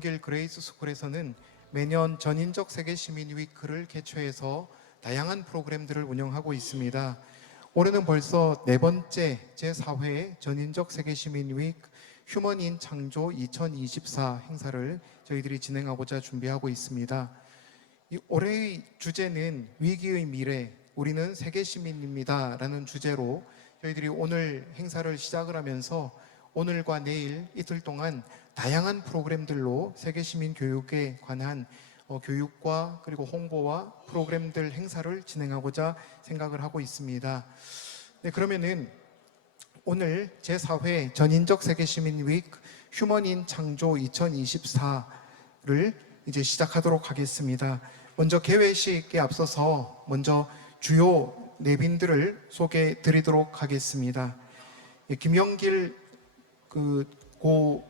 길 그레이스 스쿨에서는 매년 전인적 세계 시민 위크를 개최해서 다양한 프로그램들을 운영하고 있습니다. 올해는 벌써 네 번째 제4회 전인적 세계 시민 위크 휴먼인 창조 2024 행사를 저희들이 진행하고자 준비하고 있습니다. 올해의 주제는 위기의 미래, 우리는 세계 시민입니다 라는 주제로 저희들이 오늘 행사를 시작을 하면서 오늘과 내일 이틀 동안 다양한 프로그램들로 세계 시민 교육에 관한 교육과 그리고 홍보와 프로그램들 행사를 진행하고자 생각을 하고 있습니다. 네, 그러면은 오늘 제4회 전인적 세계 시민 위크 휴먼인 창조 2024를 이제 시작하도록 하겠습니다. 먼저 개회식에 앞서서 먼저 주요 내빈들을 소개해 드리도록 하겠습니다. 김영길 고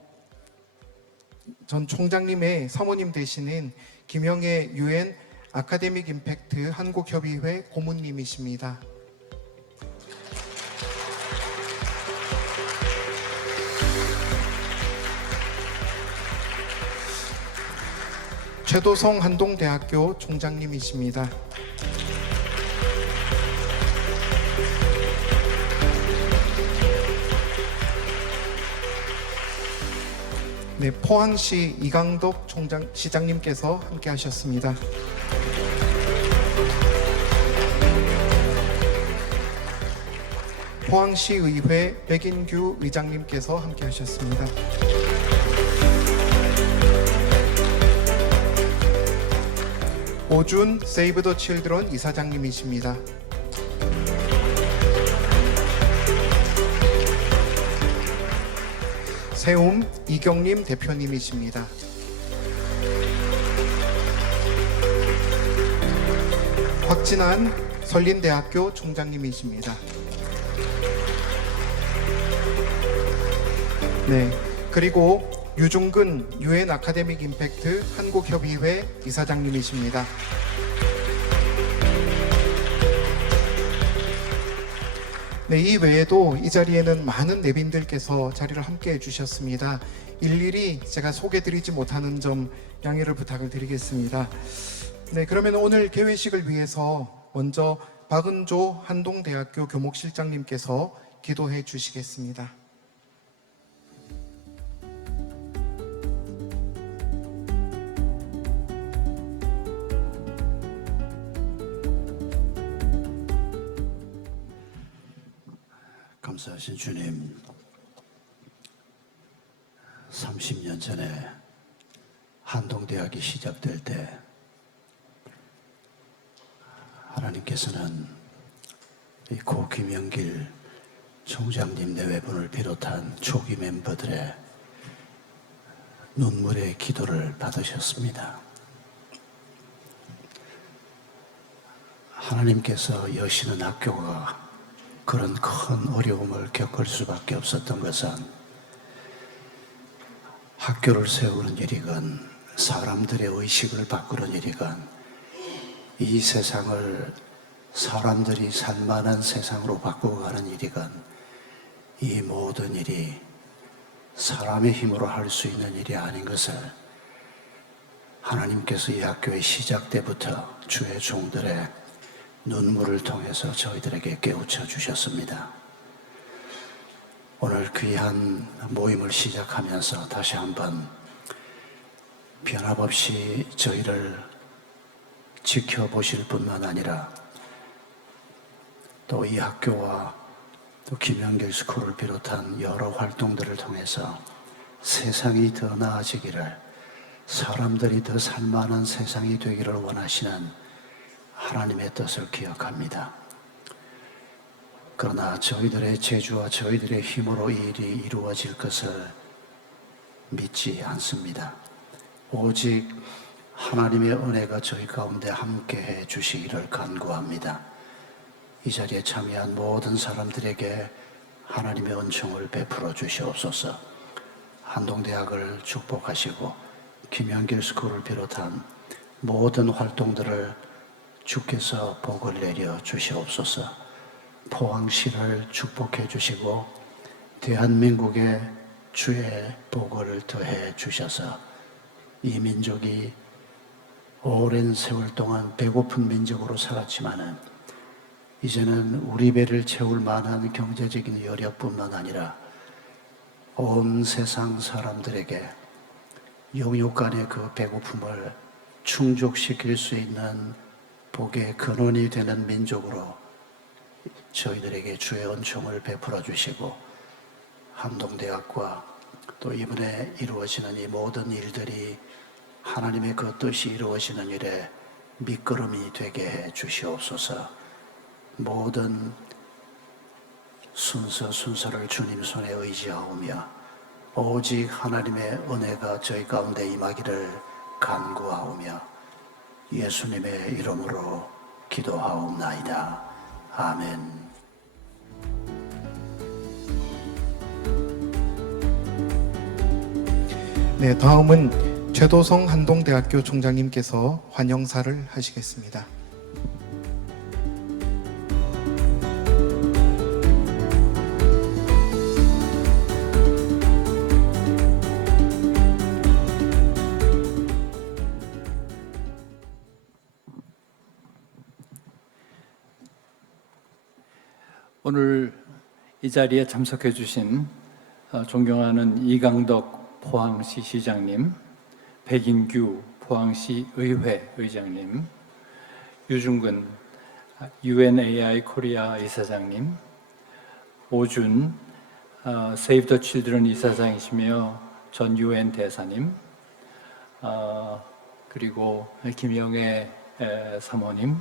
전 총장님의 사모님 되시는 김영애 UN 아카데믹 임팩트 한국협의회 고문님이십니다. 최도성 한동대학교 총장님이십니다. 네, 포항시 이강덕 시장님께서 함께 하셨습니다. 포항시의회 백인규 의장님께서 함께 하셨습니다. 오준 세이브 더 칠드런 이사장님이십니다. 세움 이경림 대표님이십니다. 곽진한 설린대학교 총장님이십니다. 네, 그리고 유중근 UN 아카데믹 임팩트 한국협의회 이사장님이십니다. 네, 이 외에도 이 자리에는 많은 내빈들께서 자리를 함께 해주셨습니다. 일일이 제가 소개드리지 못하는 점 양해를 부탁을 드리겠습니다. 네, 그러면 오늘 개회식을 위해서 먼저 박은조 한동대학교 교목실장님께서 기도해 주시겠습니다. 감사하신 주님, 30년 전에 한동대학이 시작될 때 하나님께서는 이 고 김영길 총장님 내외분을 비롯한 초기 멤버들의 눈물의 기도를 받으셨습니다. 하나님께서 여시는 학교가 그런 큰 어려움을 겪을 수밖에 없었던 것은 학교를 세우는 일이건 사람들의 의식을 바꾸는 일이건 이 세상을 사람들이 살만한 세상으로 바꾸어 가는 일이건 이 모든 일이 사람의 힘으로 할 수 있는 일이 아닌 것을 하나님께서 이 학교의 시작 때부터 주의 종들의 눈물을 통해서 저희들에게 깨우쳐 주셨습니다. 오늘 귀한 모임을 시작하면서 다시 한번 변함없이 저희를 지켜보실 뿐만 아니라 또 이 학교와 또 김영길 스쿨을 비롯한 여러 활동들을 통해서 세상이 더 나아지기를, 사람들이 더 살만한 세상이 되기를 원하시는 하나님의 뜻을 기억합니다. 그러나 저희들의 재주와 저희들의 힘으로 이 일이 이루어질 것을 믿지 않습니다. 오직 하나님의 은혜가 저희 가운데 함께해 주시기를 간구합니다. 이 자리에 참여한 모든 사람들에게 하나님의 은총을 베풀어 주시옵소서. 한동대학을 축복하시고 김영길 스쿨을 비롯한 모든 활동들을 주께서 복을 내려 주시옵소서. 포항시를 축복해 주시고 대한민국에 주의 복을 더해 주셔서 이 민족이 오랜 세월 동안 배고픈 민족으로 살았지만은 이제는 우리 배를 채울 만한 경제적인 여력뿐만 아니라 온 세상 사람들에게 영육 간의 그 배고픔을 충족시킬 수 있는 복의 근원이 되는 민족으로 저희들에게 주의 은총을 베풀어 주시고 한동대학과 또 이번에 이루어지는 이 모든 일들이 하나님의 그 뜻이 이루어지는 일에 밑거름이 되게 해 주시옵소서. 모든 순서를 주님 손에 의지하오며 오직 하나님의 은혜가 저희 가운데 임하기를 간구하오며 예수님의 이름으로 기도하옵나이다. 아멘. 네, 다음은 최도성 한동대학교 총장님께서 환영사를 하시겠습니다. 오늘 이 자리에 참석해 주신 존경하는 이강덕 포항시 시장님, 백인규 포항시 의회 의장님, 유중근 UNAI 코리아 이사장님, 오준 Save the Children 이사장이시며 전 UN 대사님, 그리고 김영애 사모님,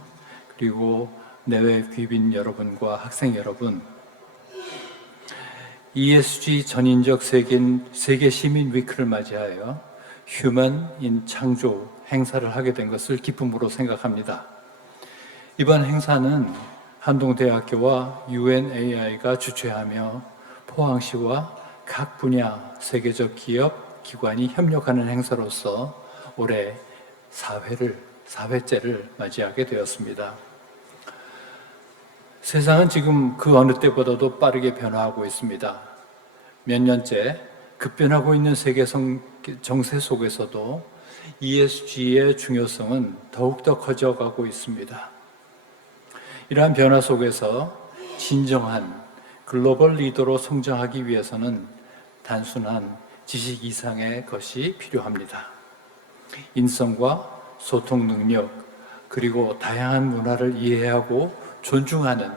그리고 내외 귀빈 여러분과 학생 여러분, ESG 전인적 세계 시민 위크를 맞이하여 휴먼 인 창조 행사를 하게 된 것을 기쁨으로 생각합니다. 이번 행사는 한동대학교와 UNAI가 주최하며 포항시와 각 분야 세계적 기업, 기관이 협력하는 행사로서 올해 4회째를 맞이하게 되었습니다. 세상은 지금 그 어느 때보다도 빠르게 변화하고 있습니다. 몇 년째 급변하고 있는 세계 정세 속에서도 ESG의 중요성은 더욱더 커져가고 있습니다. 이러한 변화 속에서 진정한 글로벌 리더로 성장하기 위해서는 단순한 지식 이상의 것이 필요합니다. 인성과 소통 능력, 그리고 다양한 문화를 이해하고 존중하는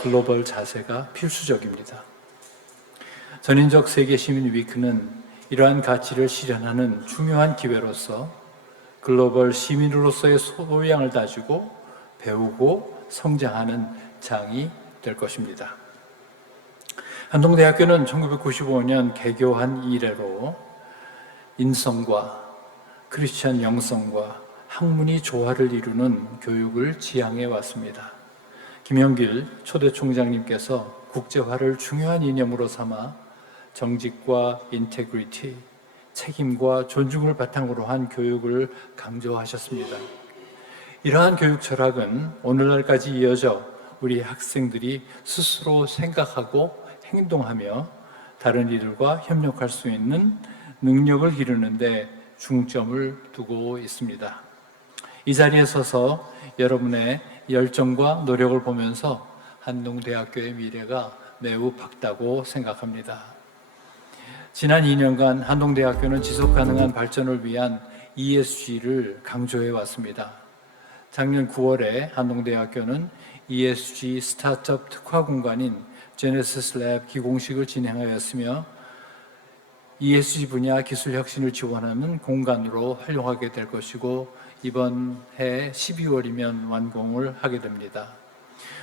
글로벌 자세가 필수적입니다. 전인적 세계 시민 위크는 이러한 가치를 실현하는 중요한 기회로서 글로벌 시민으로서의 소양을 다지고 배우고 성장하는 장이 될 것입니다. 한동대학교는 1995년 개교한 이래로 인성과 크리스천 영성과 학문이 조화를 이루는 교육을 지향해 왔습니다. 김영길 초대 총장님께서 국제화를 중요한 이념으로 삼아 정직과 인테그리티, 책임과 존중을 바탕으로 한 교육을 강조하셨습니다. 이러한 교육 철학은 오늘날까지 이어져 우리 학생들이 스스로 생각하고 행동하며 다른 이들과 협력할 수 있는 능력을 기르는 데 중점을 두고 있습니다. 이 자리에 서서 여러분의 열정과 노력을 보면서 한동대학교의 미래가 매우 밝다고 생각합니다. 지난 2년간 한동대학교는 지속가능한 발전을 위한 ESG를 강조해 왔습니다. 작년 9월에 한동대학교는 ESG 스타트업 특화 공간인 제네시스 랩 기공식을 진행하였으며 ESG 분야 기술 혁신을 지원하는 공간으로 활용하게 될 것이고 이번 해 12월이면 완공을 하게 됩니다.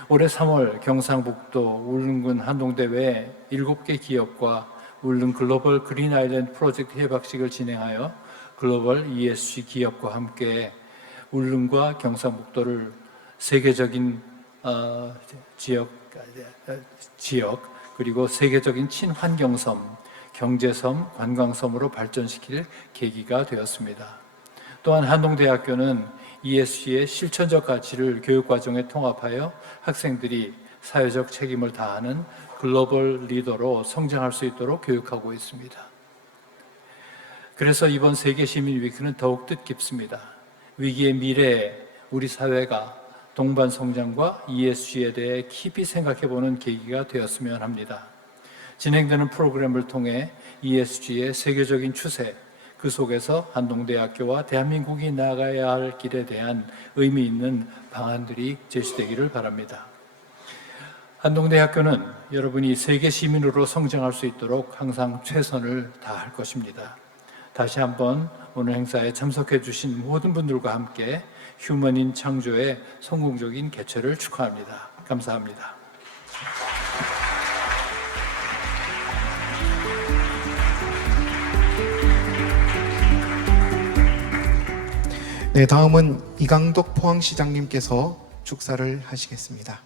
올해 3월 경상북도 울릉군 한동대 외 7개 기업과 울릉 글로벌 그린 아일랜드 프로젝트 협약식을 진행하여 글로벌 ESG 기업과 함께 울릉과 경상북도를 세계적인 지역 그리고 세계적인 친환경섬, 경제섬, 관광섬으로 발전시킬 계기가 되었습니다. 또한 한동대학교는 ESG의 실천적 가치를 교육과정에 통합하여 학생들이 사회적 책임을 다하는 글로벌 리더로 성장할 수 있도록 교육하고 있습니다. 그래서 이번 세계 시민 위크는 더욱 뜻깊습니다. 위기의 미래에 우리 사회가 동반 성장과 ESG에 대해 깊이 생각해보는 계기가 되었으면 합니다. 진행되는 프로그램을 통해 ESG의 세계적인 추세, 그 속에서 한동대학교와 대한민국이 나아가야 할 길에 대한 의미 있는 방안들이 제시되기를 바랍니다. 한동대학교는 여러분이 세계 시민으로 성장할 수 있도록 항상 최선을 다할 것입니다. 다시 한번 오늘 행사에 참석해 주신 모든 분들과 함께 휴먼인 창조의 성공적인 개최를 축하합니다. 감사합니다. 네, 다음은 이강덕 포항시장님께서 축사를 하시겠습니다.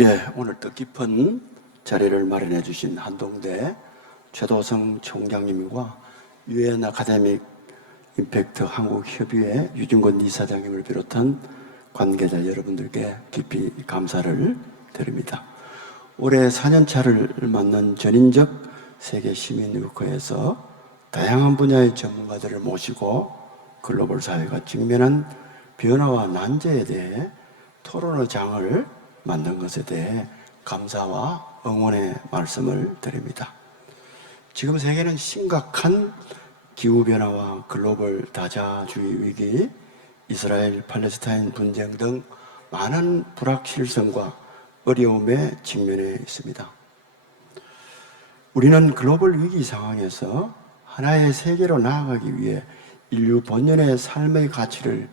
예, 오늘 뜻깊은 자리를 마련해 주신 한동대 최도성 총장님과 유엔 아카데믹 임팩트 한국협의회 유진권 이사장님을 비롯한 관계자 여러분들께 깊이 감사를 드립니다. 올해 4년차를 맞는 전인적 세계 시민위크에서 다양한 분야의 전문가들을 모시고 글로벌 사회가 직면한 변화와 난제에 대해 토론의 장을 만든 것에 대해 감사와 응원의 말씀을 드립니다. 지금 세계는 심각한 기후변화와 글로벌 다자주의 위기, 이스라엘, 팔레스타인 분쟁 등 많은 불확실성과 어려움에 직면해 있습니다. 우리는 글로벌 위기 상황에서 하나의 세계로 나아가기 위해 인류 본연의 삶의 가치를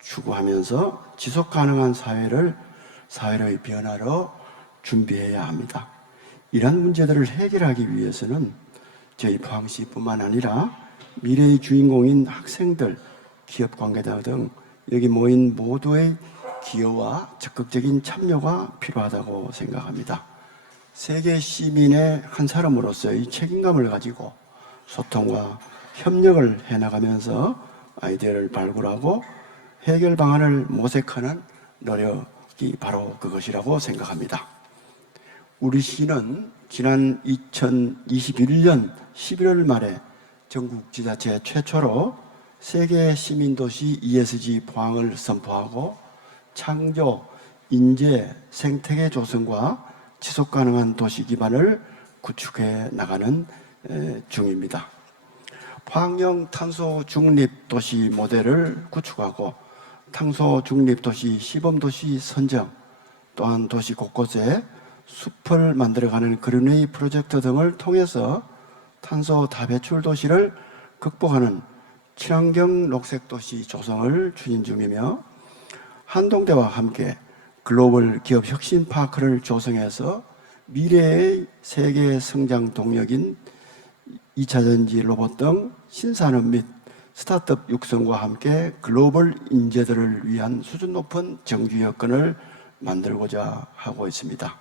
추구하면서 지속 가능한 사회의 변화로 준비해야 합니다. 이러한 문제들을 해결하기 위해서는 저희 포항시뿐만 아니라 미래의 주인공인 학생들, 기업 관계자 등 여기 모인 모두의 기여와 적극적인 참여가 필요하다고 생각합니다. 세계 시민의 한 사람으로서의 책임감을 가지고 소통과 협력을 해나가면서 아이디어를 발굴하고 해결 방안을 모색하는 노력이 바로 그것이라고 생각합니다. 우리 시는 지난 2021년 11월 말에 전국 지자체 최초로 세계 시민도시 ESG 포항을 선포하고 창조, 인재, 생태계 조성과 지속가능한 도시 기반을 구축해 나가는 중입니다. 포항형 탄소 중립 도시 모델을 구축하고 탄소 중립 도시 시범도시 선정, 또한 도시 곳곳에 숲을 만들어가는 그린웨이 프로젝트 등을 통해서 탄소 다배출 도시를 극복하는 친환경 녹색 도시 조성을 추진 중이며, 한동대와 함께 글로벌 기업 혁신 파크를 조성해서 미래의 세계 성장 동력인 2차전지 로봇 등 신산업 및 스타트업 육성과 함께 글로벌 인재들을 위한 수준 높은 정규 여건을 만들고자 하고 있습니다.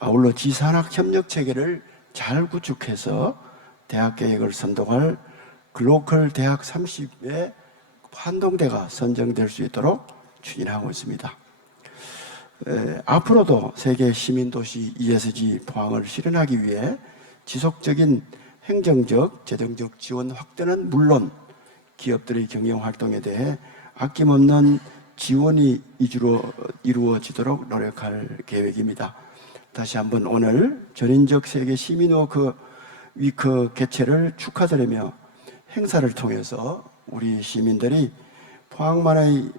아울러 지산학 협력 체계를 잘 구축해서 대학 계획을 선도할 글로컬 대학 30에 한동대가 선정될 수 있도록 추진하고 있습니다. 앞으로도 세계 시민도시 ESG 포항을 실현하기 위해 지속적인 행정적, 재정적 지원 확대는 물론 기업들의 경영 활동에 대해 아낌없는 지원이 이루어지도록 노력할 계획입니다. 다시 한번 오늘 전인적 세계 시민위크 개최를 축하드리며 행사를 통해서 우리 시민들이 포항만의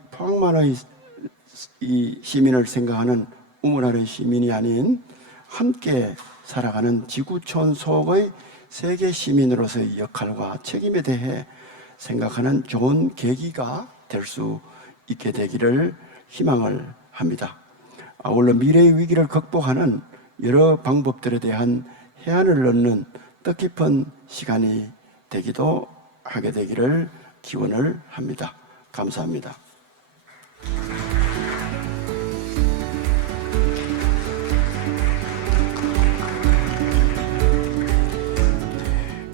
이 시민을 생각하는 우물안의 시민이 아닌 함께 살아가는 지구촌 속의 세계 시민으로서의 역할과 책임에 대해 생각하는 좋은 계기가 될 수 있게 되기를 희망을 합니다. 아울러 미래의 위기를 극복하는 여러 방법들에 대한 해안을 넣는 뜻깊은 시간이 되기도 하게 되기를 기원을 합니다. 감사합니다.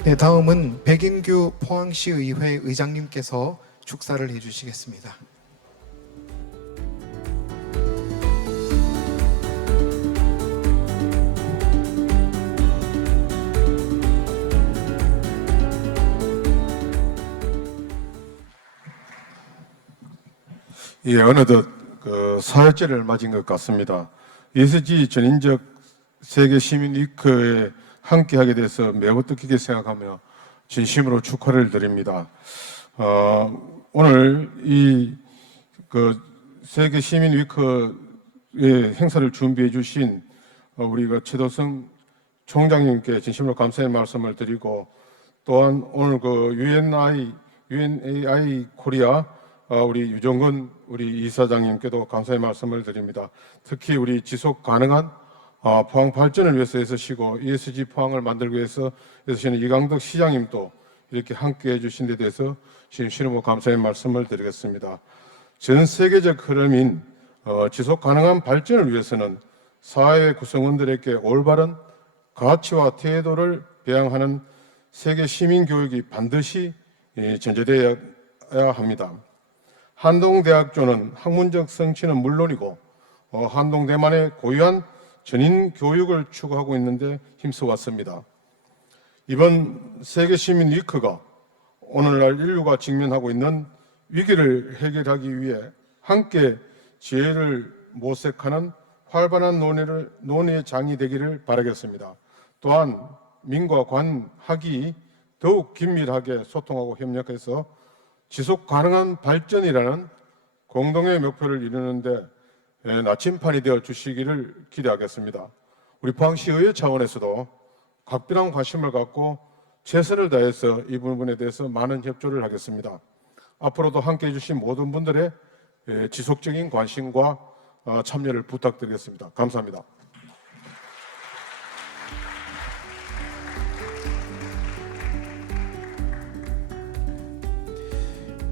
네, 다음은 백인규 포항시 의회 의장님께서 축사를 해주시겠습니다. 예, 어느덧 그 사흘째를 맞은 것 같습니다. ESG 전인적 세계 시민 위크에 함께하게 돼서 매우 뜻깊게 생각하며 진심으로 축하를 드립니다. 오늘 이 그 세계 시민 위크의 행사를 준비해 주신 우리가 최도성 총장님께 진심으로 감사의 말씀을 드리고, 또한 오늘 그 UNAI 코리아 우리 유정근 우리 이사장님께도 감사의 말씀을 드립니다. 특히 우리 지속 가능한 포항 발전을 위해서 애쓰시고 ESG 포항을 만들기 위해서 애쓰시는 이강덕 시장님도 이렇게 함께 해주신 데 대해서 진심으로 감사의 말씀을 드리겠습니다. 전 세계적 흐름인 지속 가능한 발전을 위해서는 사회 구성원들에게 올바른 가치와 태도를 배양하는 세계 시민 교육이 반드시 전제되어야 합니다. 한동대학교는 학문적 성취는 물론이고 한동대만의 고유한 전인 교육을 추구하고 있는데 힘써왔습니다. 이번 세계 시민 위크가 오늘날 인류가 직면하고 있는 위기를 해결하기 위해 함께 지혜를 모색하는 활발한 논의의 장이 되기를 바라겠습니다. 또한 민과 관, 학이 더욱 긴밀하게 소통하고 협력해서 지속 가능한 발전이라는 공동의 목표를 이루는데 나침판이 되어 주시기를 기대하겠습니다. 우리 포항시 의회 차원에서도 각별한 관심을 갖고 최선을 다해서 이 부분에 대해서 많은 협조를 하겠습니다. 앞으로도 함께해 주신 모든 분들의 지속적인 관심과 참여를 부탁드리겠습니다. 감사합니다.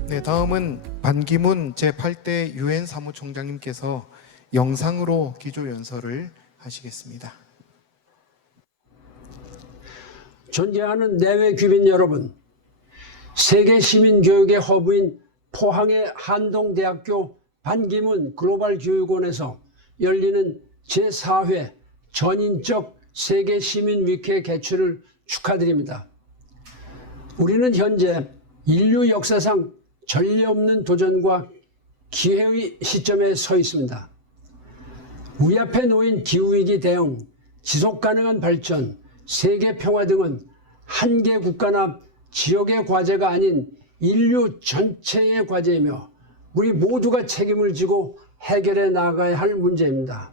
네, 다음은 반기문 제8대 유엔 사무총장님께서 영상으로 기조 연설을 하시겠습니다. 존경하는 내외 귀빈 여러분, 세계 시민 교육의 허브인 포항의 한동대학교 반기문 글로벌 교육원에서 열리는 제4회 전인적 세계 시민 위크의 개최를 축하드립니다. 우리는 현재 인류 역사상 전례 없는 도전과 기회의 시점에 서 있습니다. 우리 앞에 놓인 기후위기 대응, 지속가능한 발전, 세계 평화 등은 한 개 국가나 지역의 과제가 아닌 인류 전체의 과제이며 우리 모두가 책임을 지고 해결해 나가야 할 문제입니다.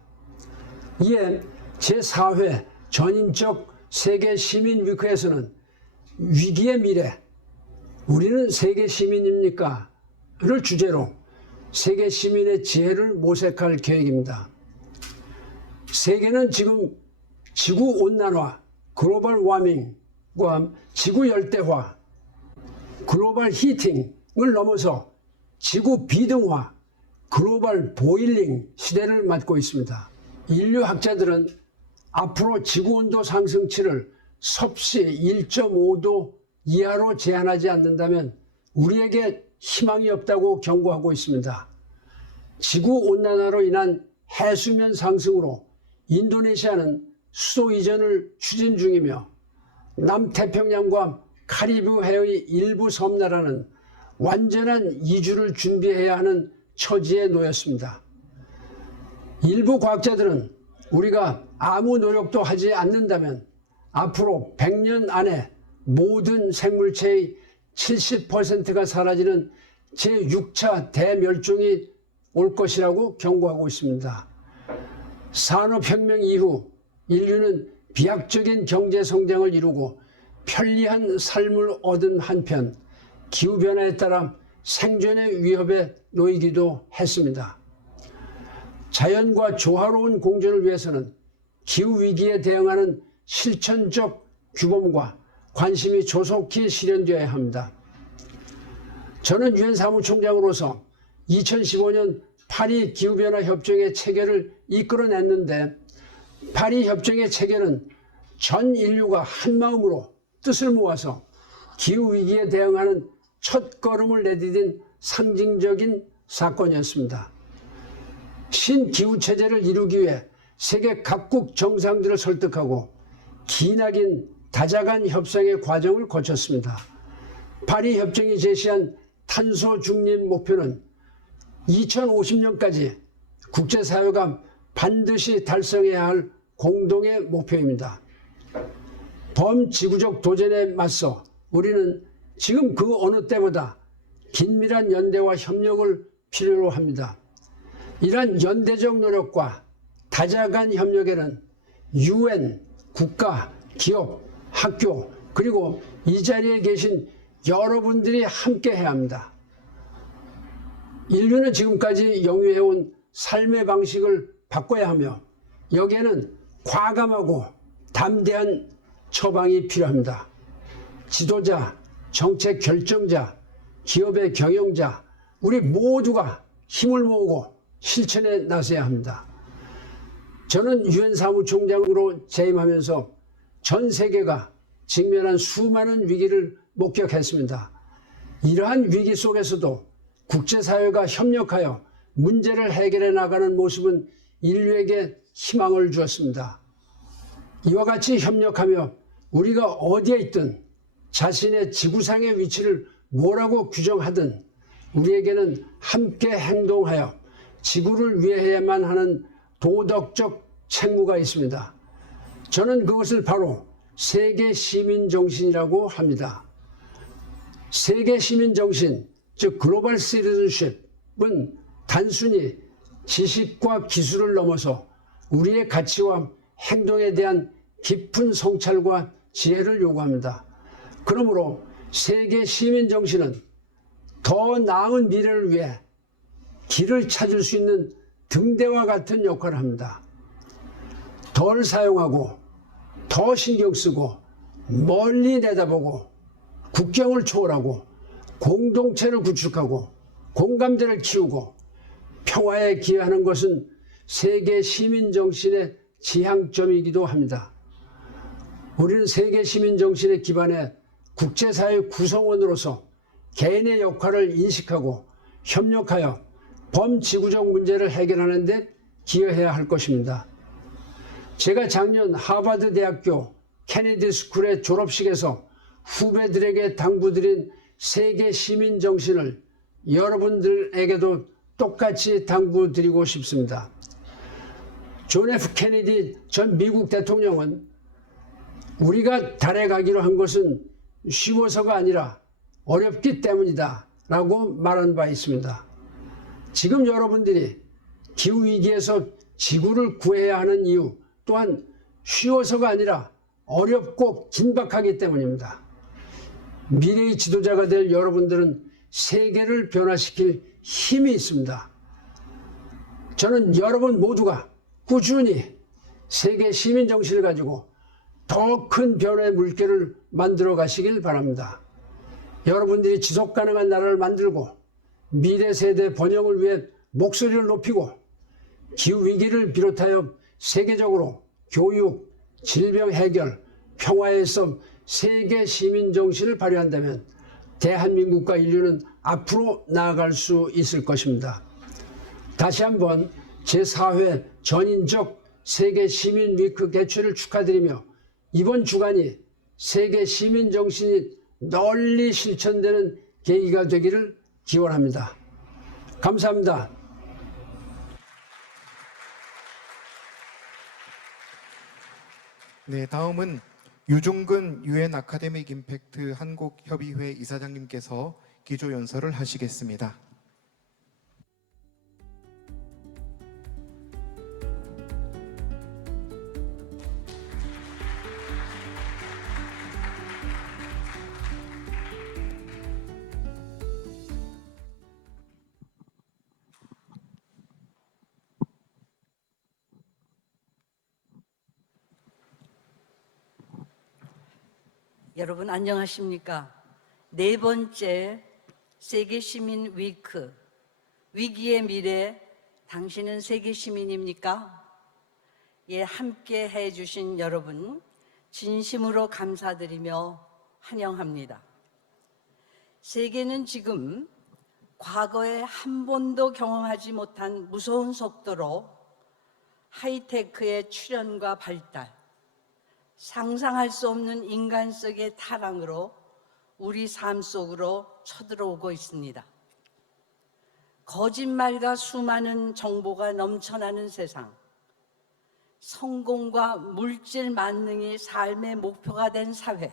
이에 제4회 전인적 세계 시민 위크에서는 위기의 미래, 우리는 세계 시민입니까? 를 주제로 세계 시민의 지혜를 모색할 계획입니다. 세계는 지금 지구온난화, 글로벌 워밍과 지구열대화, 글로벌 히팅을 넘어서 지구 비등화, 글로벌 보일링 시대를 맞고 있습니다. 인류 학자들은 앞으로 지구온도 상승치를 섭씨 1.5도 이하로 제한하지 않는다면 우리에게 희망이 없다고 경고하고 있습니다. 지구온난화로 인한 해수면 상승으로 인도네시아는 수도 이전을 추진 중이며 남태평양과 카리브 해의 일부 섬나라는 완전한 이주를 준비해야 하는 처지에 놓였습니다. 일부 과학자들은 우리가 아무 노력도 하지 않는다면 앞으로 100년 안에 모든 생물체의 70%가 사라지는 제6차 대멸종이 올 것이라고 경고하고 있습니다. 산업혁명 이후 인류는 비약적인 경제 성장을 이루고 편리한 삶을 얻은 한편 기후변화에 따라 생존의 위협에 놓이기도 했습니다. 자연과 조화로운 공존을 위해서는 기후위기에 대응하는 실천적 규범과 관심이 조속히 실현되어야 합니다. 저는 유엔 사무총장으로서 2015년 파리 기후변화 협정의 체결을 이끌어냈는데 파리 협정의 체결은 전 인류가 한마음으로 뜻을 모아서 기후위기에 대응하는 첫 걸음을 내디딘 상징적인 사건이었습니다. 신기후체제를 이루기 위해 세계 각국 정상들을 설득하고 기나긴 다자간 협상의 과정을 거쳤습니다. 파리 협정이 제시한 탄소 중립 목표는 2050년까지 국제사회가 반드시 달성해야 할 공동의 목표입니다. 범지구적 도전에 맞서 우리는 지금 그 어느 때보다 긴밀한 연대와 협력을 필요로 합니다. 이러한 연대적 노력과 다자간 협력에는 UN, 국가, 기업, 학교, 그리고 이 자리에 계신 여러분들이 함께 해야 합니다. 인류는 지금까지 영위해온 삶의 방식을 바꿔야 하며 여기에는 과감하고 담대한 처방이 필요합니다. 지도자, 정책 결정자, 기업의 경영자, 우리 모두가 힘을 모으고 실천에 나서야 합니다. 저는 유엔 사무총장으로 재임하면서 전 세계가 직면한 수많은 위기를 목격했습니다. 이러한 위기 속에서도 국제사회가 협력하여 문제를 해결해 나가는 모습은 인류에게 희망을 주었습니다. 이와 같이 협력하며 우리가 어디에 있든 자신의 지구상의 위치를 뭐라고 규정하든 우리에게는 함께 행동하여 지구를 위해야만 하는 도덕적 책무가 있습니다. 저는 그것을 바로 세계 시민 정신이라고 합니다. 세계 시민 정신, 즉 글로벌 시티즌십은 단순히 지식과 기술을 넘어서 우리의 가치와 행동에 대한 깊은 성찰과 지혜를 요구합니다. 그러므로 세계 시민 정신은 더 나은 미래를 위해 길을 찾을 수 있는 등대와 같은 역할을 합니다. 덜 사용하고 더 신경 쓰고 멀리 내다보고 국경을 초월하고 공동체를 구축하고 공감대를 키우고 평화에 기여하는 것은 세계 시민 정신의 지향점이기도 합니다. 우리는 세계 시민 정신에 기반해 국제사회 구성원으로서 개인의 역할을 인식하고 협력하여 범지구적 문제를 해결하는 데 기여해야 할 것입니다. 제가 작년 하버드 대학교 케네디 스쿨의 졸업식에서 후배들에게 당부드린 세계 시민 정신을 여러분들에게도 똑같이 당부드리고 싶습니다. 존 F 케네디 전 미국 대통령은 우리가 달에 가기로 한 것은 쉬워서가 아니라 어렵기 때문이다 라고 말한 바 있습니다. 지금 여러분들이 기후위기에서 지구를 구해야 하는 이유 또한 쉬워서가 아니라 어렵고 긴박하기 때문입니다. 미래의 지도자가 될 여러분들은 세계를 변화시킬 힘이 있습니다. 저는 여러분 모두가 꾸준히 세계 시민 정신을 가지고 더 큰 변화의 물결을 만들어 가시길 바랍니다. 여러분들이 지속 가능한 나라를 만들고 미래 세대 번영을 위해 목소리를 높이고 기후위기를 비롯하여 세계적으로 교육, 질병 해결, 평화에서 세계 시민 정신을 발휘한다면 대한민국과 인류는 앞으로 나아갈 수 있을 것입니다. 다시 한번 제4회 전인적 세계 시민 위크 개최를 축하드리며 이번 주간이 세계 시민 정신이 널리 실천되는 계기가 되기를 기원합니다. 감사합니다. 네, 다음은 유중근 유엔 아카데믹 임팩트 한국협의회 이사장님께서 기조 연설을 하시겠습니다. 여러분 안녕하십니까? 네 번째 세계 시민 위크, 위기의 미래, 당신은 세계 시민입니까? 예, 함께 해주신 여러분 진심으로 감사드리며 환영합니다. 세계는 지금 과거에 한 번도 경험하지 못한 무서운 속도로 하이테크의 출현과 발달, 상상할 수 없는 인간성의 타락으로 우리 삶 속으로 쳐들어오고 있습니다. 거짓말과 수많은 정보가 넘쳐나는 세상, 성공과 물질 만능이 삶의 목표가 된 사회,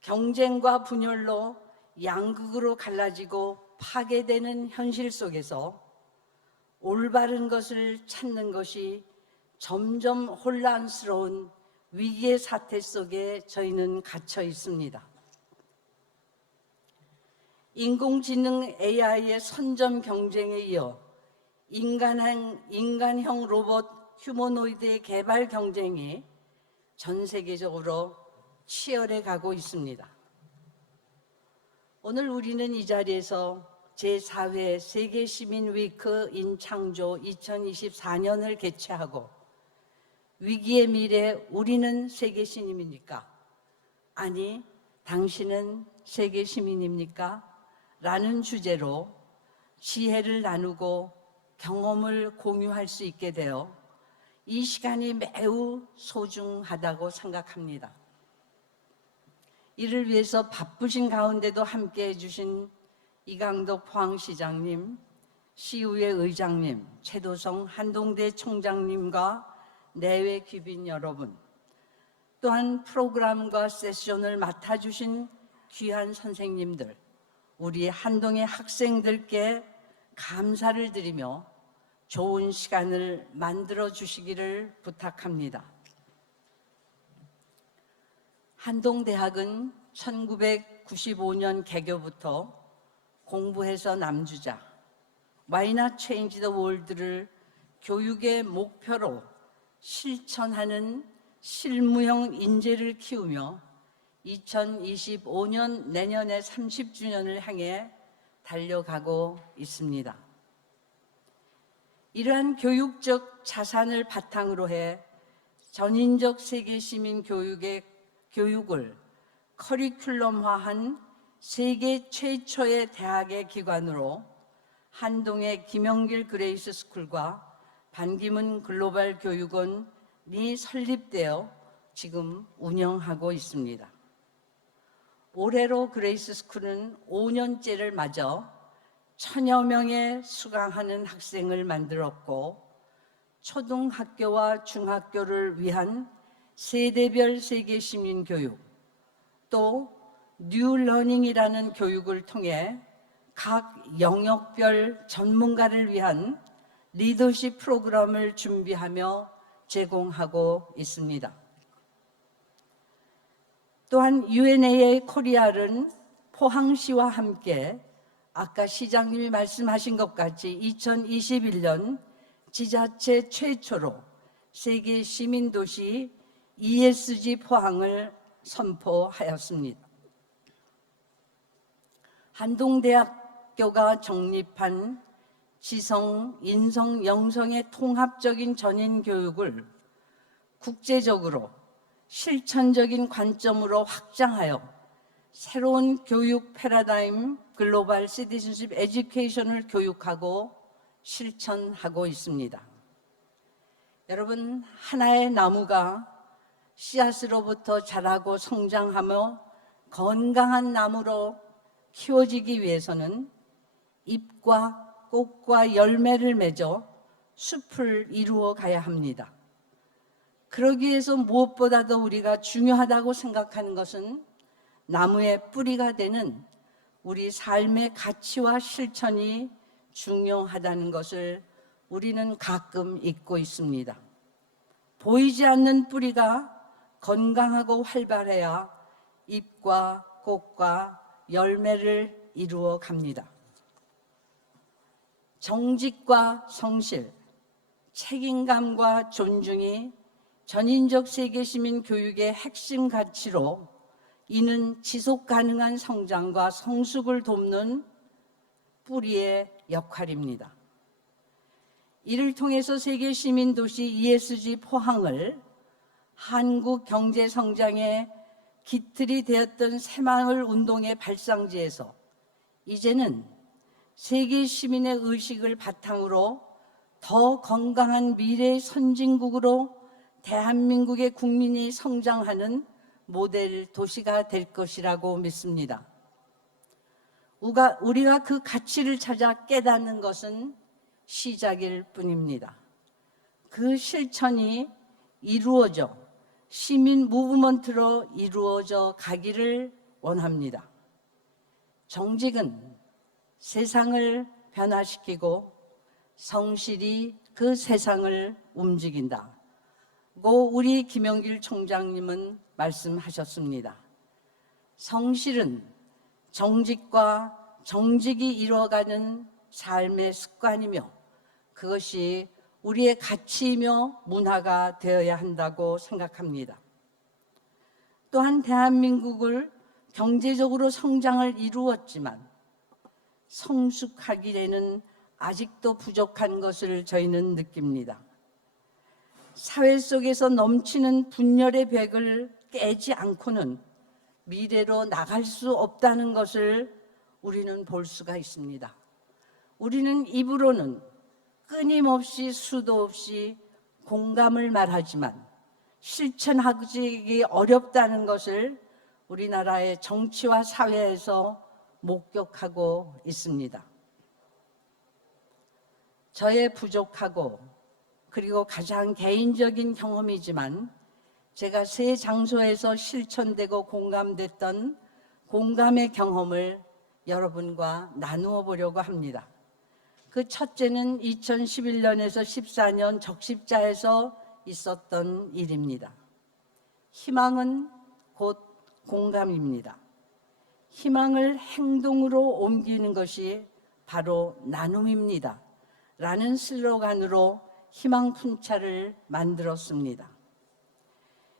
경쟁과 분열로 양극으로 갈라지고 파괴되는 현실 속에서 올바른 것을 찾는 것이 점점 혼란스러운 위기의 사태 속에 저희는 갇혀 있습니다. 인공지능 AI의 선점 경쟁에 이어 인간형 로봇 휴머노이드의 개발 경쟁이 전 세계적으로 치열해 가고 있습니다. 오늘 우리는 이 자리에서 제4회 세계시민위크 인창조 2024년을 개최하고 위기의 미래 우리는 세계시민입니까? 아니, 당신은 세계시민입니까? 라는 주제로 지혜를 나누고 경험을 공유할 수 있게 되어 이 시간이 매우 소중하다고 생각합니다. 이를 위해서 바쁘신 가운데도 함께해 주신 이강덕 포항시장님, 시의회 의장님, 최도성 한동대 총장님과 내외 귀빈 여러분, 또한 프로그램과 세션을 맡아주신 귀한 선생님들, 우리 한동의 학생들께 감사를 드리며 좋은 시간을 만들어 주시기를 부탁합니다. 한동대학은 1995년 개교부터 공부해서 남주자, Why not change the world를 교육의 목표로 실천하는 실무형 인재를 키우며 2025년 내년에 30주년을 향해 달려가고 있습니다. 이러한 교육적 자산을 바탕으로 해 전인적 세계시민 교육을 커리큘럼화한 세계 최초의 대학의 기관으로 한동의 김영길 그레이스 스쿨과 반기문 글로벌 교육원이 설립되어 지금 운영하고 있습니다. 올해로 그레이스 스쿨은 5년째를 맞아 1000여 명의 수강하는 학생을 만들었고 초등학교와 중학교를 위한 세대별 세계시민 교육, 또 뉴러닝이라는 교육을 통해 각 영역별 전문가를 위한 리더십 프로그램을 준비하며 제공하고 있습니다. 또한 UNAA 코리아는 포항시와 함께 아까 시장님이 말씀하신 것 같이 2021년 지자체 최초로 세계 시민도시 ESG 포항을 선포하였습니다. 한동대학교가 정립한 지성, 인성, 영성의 통합적인 전인 교육을 국제적으로 실천적인 관점으로 확장하여 새로운 교육 패러다임 글로벌 시티즌십 에듀케이션을 교육하고 실천하고 있습니다. 여러분, 하나의 나무가 씨앗으로부터 자라고 성장하며 건강한 나무로 키워지기 위해서는 잎과 꽃과 열매를 맺어 숲을 이루어 가야 합니다. 그러기 위해서 무엇보다도 우리가 중요하다고 생각하는 것은 나무의 뿌리가 되는 우리 삶의 가치와 실천이 중요하다는 것을 우리는 가끔 잊고 있습니다. 보이지 않는 뿌리가 건강하고 활발해야 잎과 꽃과 열매를 이루어 갑니다. 정직과 성실, 책임감과 존중이 전인적 세계시민 교육의 핵심 가치로 이는 지속 가능한 성장과 성숙을 돕는 뿌리의 역할입니다. 이를 통해서 세계시민도시 ESG 포항을 한국 경제 성장의 기틀이 되었던 새마을 운동의 발상지에서 이제는 세계 시민의 의식을 바탕으로 더 건강한 미래의 선진국으로 대한민국의 국민이 성장하는 모델 도시가 될 것이라고 믿습니다. 우리가 그 가치를 찾아 깨닫는 것은 시작일 뿐입니다. 그 실천이 이루어져 시민 무브먼트로 이루어져 가기를 원합니다. 정직은 세상을 변화시키고 성실이 그 세상을 움직인다고 우리 김영길 총장님은 말씀하셨습니다. 성실은 정직과 정직이 이루어가는 삶의 습관이며 그것이 우리의 가치이며 문화가 되어야 한다고 생각합니다. 또한 대한민국을 경제적으로 성장을 이루었지만 성숙하기에는 아직도 부족한 것을 저희는 느낍니다. 사회 속에서 넘치는 분열의 벽을 깨지 않고는 미래로 나갈 수 없다는 것을 우리는 볼 수가 있습니다. 우리는 입으로는 끊임없이 수도 없이 공감을 말하지만 실천하기 어렵다는 것을 우리나라의 정치와 사회에서 목격하고 있습니다. 저의 부족하고 그리고 가장 개인적인 경험이지만 제가 세 장소에서 실천되고 공감됐던 공감의 경험을 여러분과 나누어 보려고 합니다. 그 첫째는 2011년에서 14년 적십자에서 있었던 일입니다. 희망은 곧 공감입니다. 희망을 행동으로 옮기는 것이 바로 나눔입니다. 라는 슬로건으로 희망 풍차를 만들었습니다.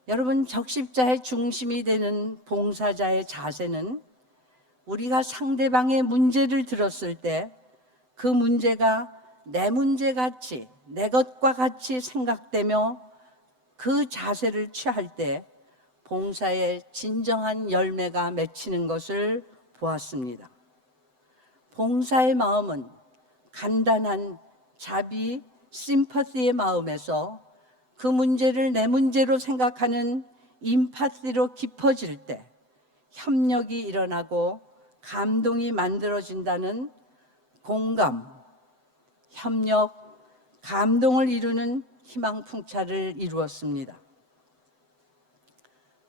여러분, 적십자의 중심이 되는 봉사자의 자세는 우리가 상대방의 문제를 들었을 때 그 문제가 내 문제같이 내 것과 같이 생각되며 그 자세를 취할 때 봉사의 진정한 열매가 맺히는 것을 보았습니다. 봉사의 마음은 간단한 자비, 심퍼시의 마음에서 그 문제를 내 문제로 생각하는 임파티로 깊어질 때 협력이 일어나고 감동이 만들어진다는 공감, 협력, 감동을 이루는 희망 풍차를 이루었습니다.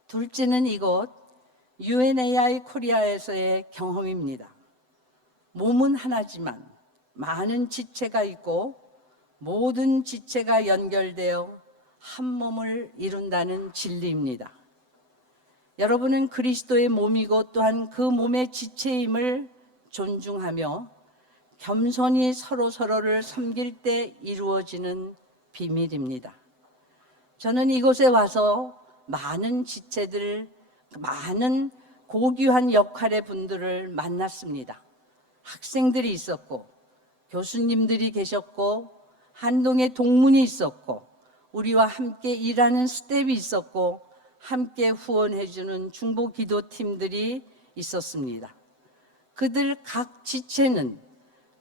둘째는 이곳 UNAI 코리아에서의 경험입니다. 몸은 하나지만 많은 지체가 있고 모든 지체가 연결되어 한 몸을 이룬다는 진리입니다. 여러분은 그리스도의 몸이고 또한 그 몸의 지체임을 존중하며 겸손히 서로서로를 섬길 때 이루어지는 비밀입니다. 저는 이곳에 와서 많은 지체들, 많은 고귀한 역할의 분들을 만났습니다. 학생들이 있었고 교수님들이 계셨고 한동의 동문이 있었고 우리와 함께 일하는 스텝이 있었고 함께 후원해주는 중보기도팀들이 있었습니다. 그들 각 지체는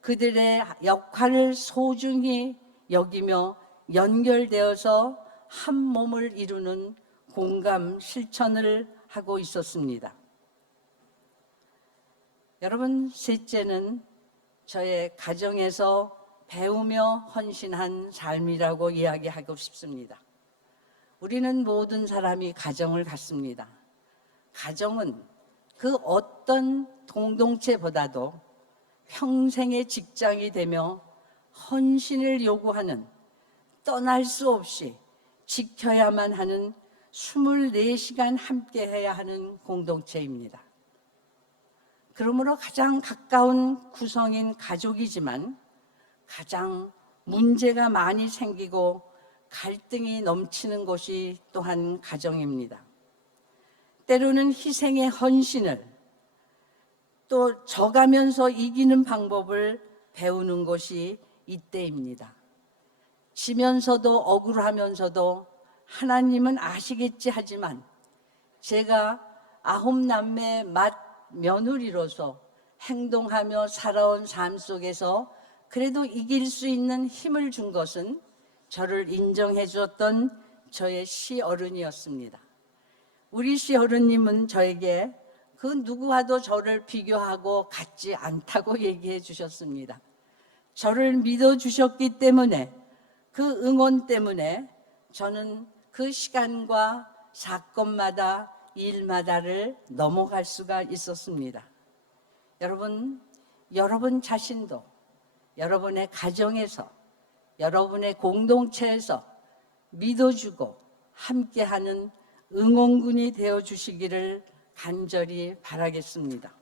그들의 역할을 소중히 여기며 연결되어서 한 몸을 이루는 공감 실천을 하고 있었습니다. 여러분, 셋째는 저의 가정에서 배우며 헌신한 삶이라고 이야기하고 싶습니다. 우리는 모든 사람이 가정을 갖습니다. 가정은 그 어떤 공동체보다도 평생의 직장이 되며 헌신을 요구하는 떠날 수 없이 지켜야만 하는 24시간 함께 해야 하는 공동체입니다. 그러므로 가장 가까운 구성인 가족이지만 가장 문제가 많이 생기고 갈등이 넘치는 곳이 또한 가정입니다. 때로는 희생의 헌신을 또 져가면서 이기는 방법을 배우는 것이 이때입니다. 지면서도 억울하면서도 하나님은 아시겠지 하지만 제가 9남매 맏 며느리로서 행동하며 살아온 삶 속에서 그래도 이길 수 있는 힘을 준 것은 저를 인정해 주었던 저의 시어른이었습니다. 우리 시어른님은 저에게 그 누구와도 저를 비교하고 같지 않다고 얘기해 주셨습니다. 저를 믿어 주셨기 때문에, 그 응원 때문에 저는 그 시간과 사건마다 일마다를 넘어갈 수가 있었습니다. 여러분 자신도 여러분의 가정에서, 여러분의 공동체에서 믿어주고 함께하는 응원군이 되어주시기를 간절히 바라겠습니다.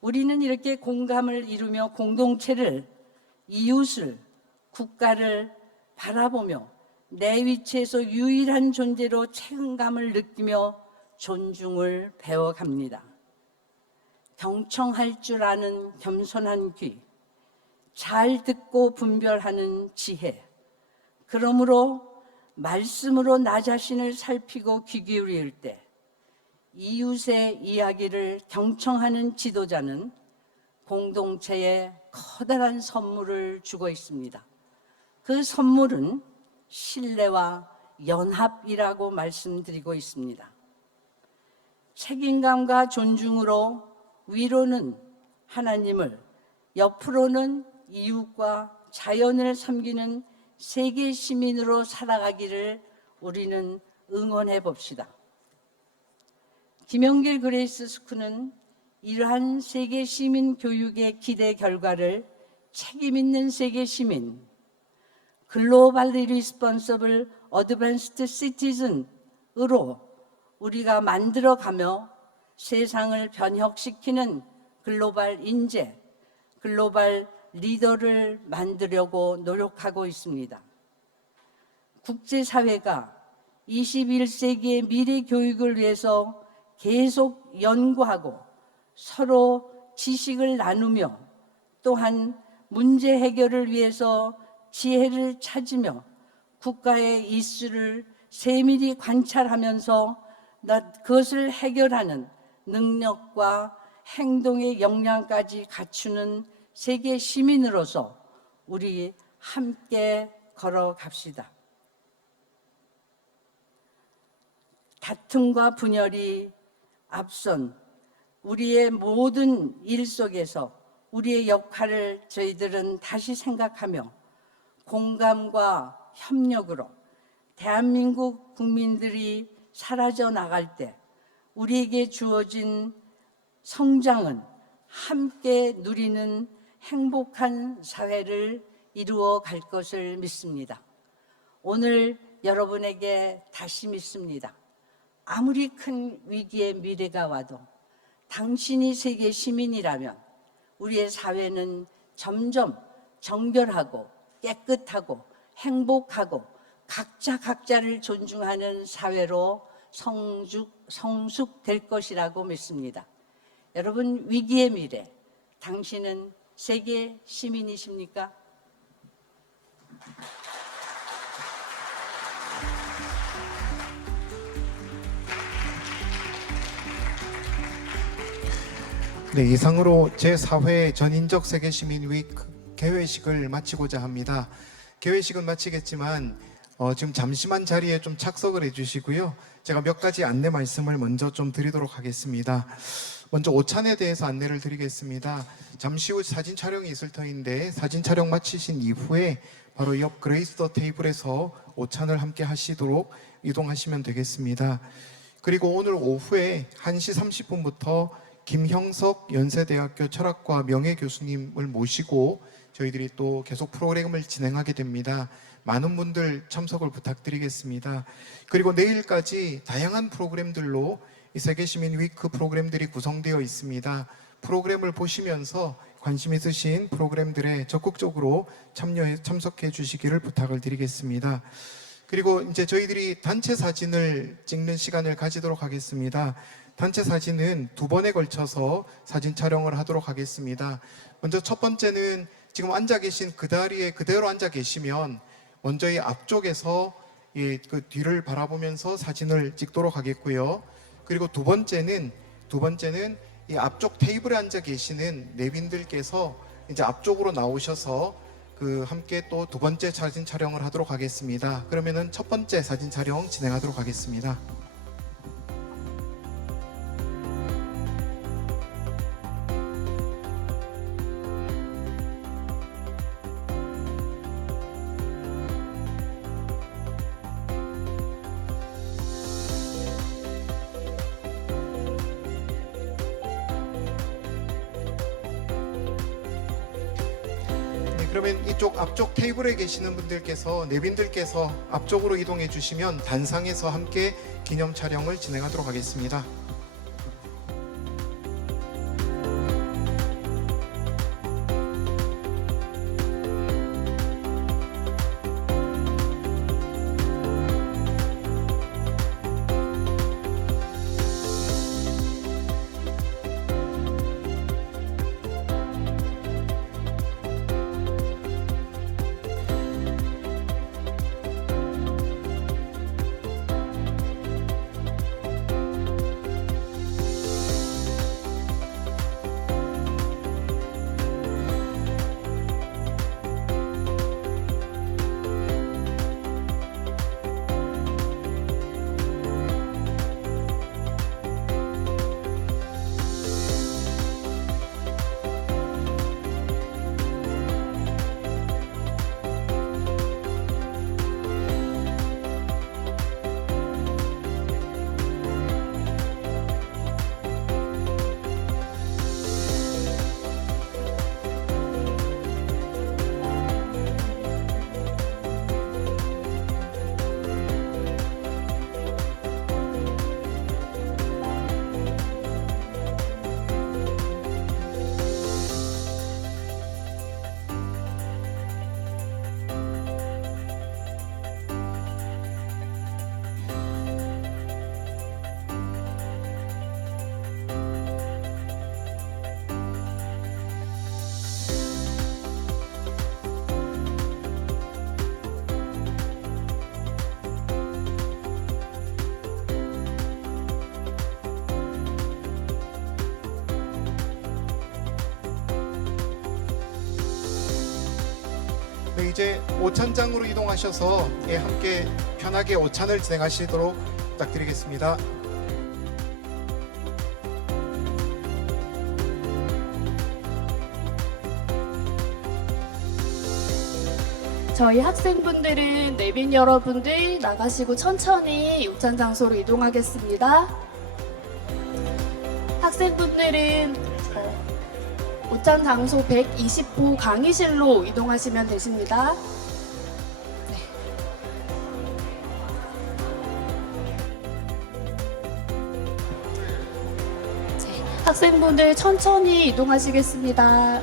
우리는 이렇게 공감을 이루며 공동체를, 이웃을, 국가를 바라보며 내 위치에서 유일한 존재로 책임감을 느끼며 존중을 배워갑니다. 경청할 줄 아는 겸손한 귀, 잘 듣고 분별하는 지혜, 그러므로 말씀으로 나 자신을 살피고 귀 기울일 때 이웃의 이야기를 경청하는 지도자는 공동체에 커다란 선물을 주고 있습니다. 그 선물은 신뢰와 연합이라고 말씀드리고 있습니다. 책임감과 존중으로 위로는 하나님을, 옆으로는 이웃과 자연을 섬기는 세계 시민으로 살아가기를 우리는 응원해 봅시다. 김영길 그레이스 스쿨은 이러한 세계 시민 교육의 기대 결과를 책임 있는 세계 시민, 글로벌리 리스폰서블 어드밴스드 시티즌으로 우리가 만들어가며 세상을 변혁시키는 글로벌 인재, 글로벌 리더를 만들려고 노력하고 있습니다. 국제사회가 21세기의 미래 교육을 위해서 계속 연구하고 서로 지식을 나누며 또한 문제 해결을 위해서 지혜를 찾으며 국가의 이슈를 세밀히 관찰하면서 그것을 해결하는 능력과 행동의 역량까지 갖추는 세계 시민으로서 우리 함께 걸어갑시다. 다툼과 분열이 앞선 우리의 모든 일 속에서 우리의 역할을 저희들은 다시 생각하며 공감과 협력으로 대한민국 국민들이 사라져 나갈 때 우리에게 주어진 성장은 함께 누리는 행복한 사회를 이루어 갈 것을 믿습니다. 오늘 여러분에게 다시 믿습니다. 아무리 큰 위기의 미래가 와도 당신이 세계 시민이라면 우리의 사회는 점점 정결하고 깨끗하고 행복하고 각자 각자를 존중하는 사회로 성숙될 것이라고 믿습니다. 여러분, 위기의 미래, 당신은 세계 시민이십니까? 네, 이상으로 제4회 전인적 세계시민 위크 개회식을 마치고자 합니다. 개회식은 마치겠지만 지금 잠시만 자리에 좀 착석을 해주시고요. 제가 몇 가지 안내 말씀을 먼저 좀 드리도록 하겠습니다. 먼저 오찬에 대해서 안내를 드리겠습니다. 잠시 후 사진 촬영이 있을 터인데 사진 촬영 마치신 이후에 바로 옆 그레이스더 테이블에서 오찬을 함께 하시도록 이동하시면 되겠습니다. 그리고 오늘 오후에 1시 30분부터 김형석 연세대학교 철학과 명예교수님을 모시고 저희들이 또 계속 프로그램을 진행하게 됩니다. 많은 분들 참석을 부탁드리겠습니다. 그리고 내일까지 다양한 프로그램들로 이 세계시민 위크 프로그램들이 구성되어 있습니다. 프로그램을 보시면서 관심 있으신 프로그램들에 적극적으로 참석해 주시기를 부탁을 드리겠습니다. 그리고 이제 저희들이 단체 사진을 찍는 시간을 가지도록 하겠습니다. 단체 사진은 2번에 걸쳐서 사진 촬영을 하도록 하겠습니다. 먼저 첫 번째는 지금 앉아 계신 그 자리에 그대로 앉아 계시면 먼저 이 앞쪽에서 그 뒤를 바라보면서 사진을 찍도록 하겠고요. 그리고 두 번째는 이 앞쪽 테이블에 앉아 계시는 내빈들께서 이제 앞쪽으로 나오셔서 함께 또 두 번째 사진 촬영을 하도록 하겠습니다. 그러면은 첫 번째 사진 촬영 진행하도록 하겠습니다. 그러면 이쪽 앞쪽 테이블에 계시는 분들께서 내빈들께서 앞쪽으로 이동해 주시면 단상에서 함께 기념 촬영을 진행하도록 하겠습니다. 네, 이제 오찬장으로 이동하셔서 함께 편하게 오찬을 진행하시도록 부탁드리겠습니다. 저희 학생분들은 내빈 여러분들 나가시고 천천히 오찬 장소로 이동하겠습니다. 학생분들은 오찬 장소 120호 강의실로 이동하시면 되십니다. 네. 학생분들 천천히 이동하시겠습니다.